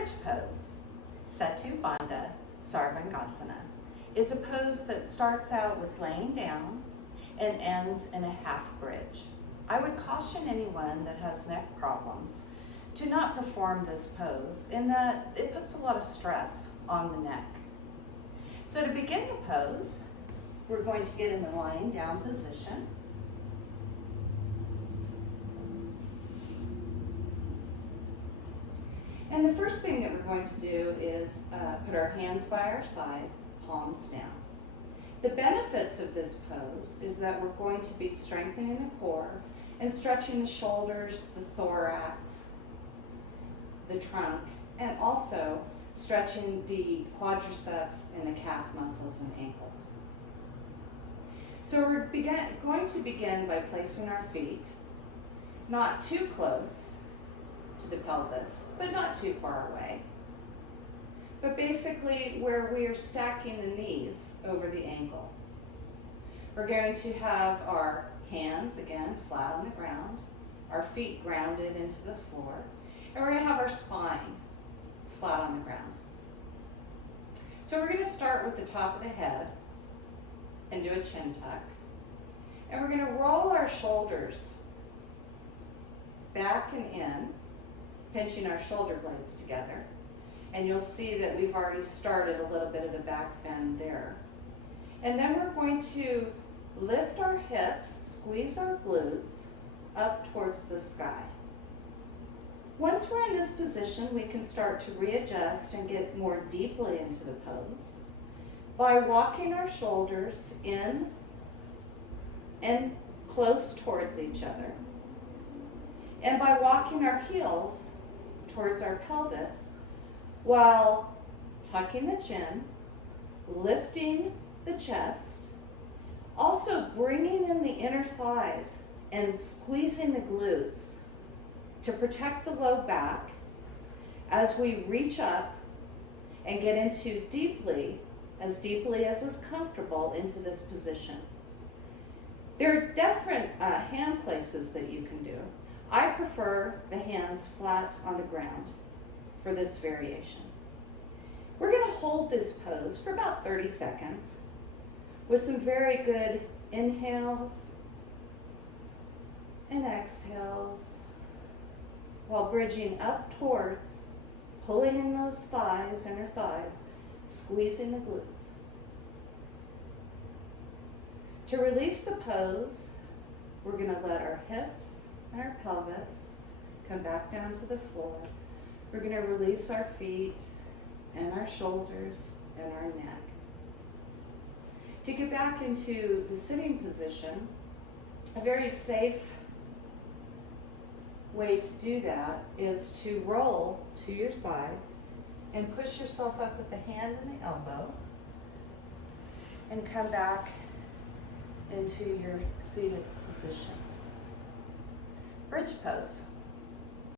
bridge pose, Setu Bandha Sarvangasana, is a pose that starts out with laying down and ends in a half bridge. I would caution anyone that has neck problems to not perform this pose in that it puts a lot of stress on the neck. So to begin the pose, we're going to get in the lying down position. And the first thing that we're going to do is put our hands by our side, palms down. The benefits of this pose is that we're going to be strengthening the core and stretching the shoulders, the thorax, the trunk, and also stretching the quadriceps and the calf muscles and ankles. So we're going to begin by placing our feet not too close to the pelvis, but not too far away. But basically where we are stacking the knees over the ankle. We're going to have our hands, again, flat on the ground, our feet grounded into the floor, and we're going to have our spine flat on the ground. So we're going to start with the top of the head and do a chin tuck. And we're going to roll our shoulders back and in, pinching our shoulder blades together. And you'll see that we've already started a little bit of the back bend there. And then we're going to lift our hips, squeeze our glutes up towards the sky. Once we're in this position, we can start to readjust and get more deeply into the pose by walking our shoulders in and close towards each other. And by walking our heels towards our pelvis while tucking the chin, lifting the chest, also bringing in the inner thighs and squeezing the glutes to protect the low back as we reach up and get into deeply as is comfortable into this position. There are different hand places that you can do. I prefer the hands flat on the ground for this variation. We're going to hold this pose for about 30 seconds with some very good inhales and exhales while bridging up towards, pulling in those thighs, inner thighs, squeezing the glutes. To release the pose, we're going to let our hips and our pelvis come back down to the floor. We're going to release our feet and our shoulders and our neck. To get back into the sitting position, a very safe way to do that is to roll to your side and push yourself up with the hand and the elbow and come back into your seated position. Bridge pose.